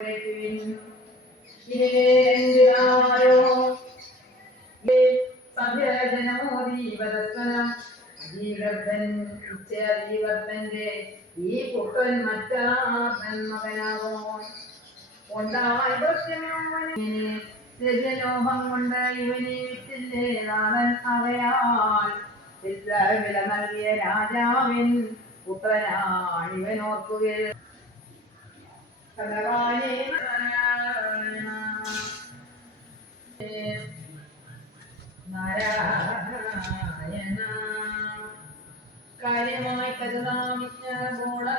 ഈ പുത്രൻ മറ്റാത്മകനാകോ ലോഹം കൊണ്ട് ഇവനെ വിറ്റില്ലേ നാഥൻ അവയാൽ വില നൽകിയ രാജാവിൻ പുത്രനാണിവൻ ഓർക്കുകയിൽ നാരായണ കാര്യമായി കരുതാമിഞ്ഞോട്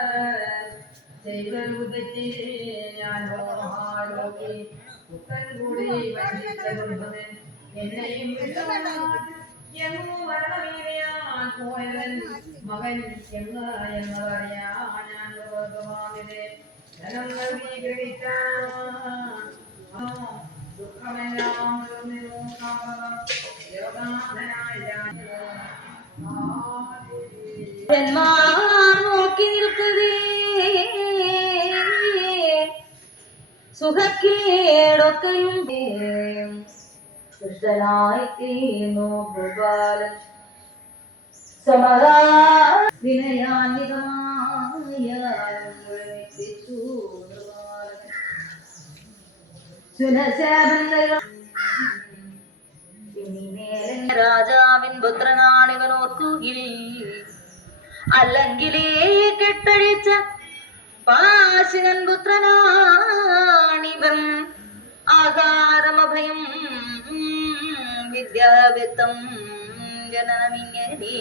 ചെയ്തൊരു തെറ്റി ഞാൻ പുത്രൻ കൂടി എന്നെയും എങ്ങോ മരണമീറിയാൻ പോയവൻ മകൻ എന്നറിയാ ഞാൻ ലോകമാവിനെ ധനം നൽകി ഗ്രഹിക്കാൻ ദുഃഖമെല്ലാം നോക്കി നിൽക്കതേ സുഖക്കേടൊക്കെയും ദുഷ്ടനായി തീർന്നു ഗോപാലൻ സമരാ വിനയാന്വിതമായ രാജാവിൻ പുത്രനാണിവൻ ഓർക്കുകയിൽ അല്ലെങ്കിലേ കെട്ടഴിച്ച പാശികൻ പുത്രനാണിവൻ ആകാരമഭയം വിദ്യാവിത്തം ജനമിങ്ങനെ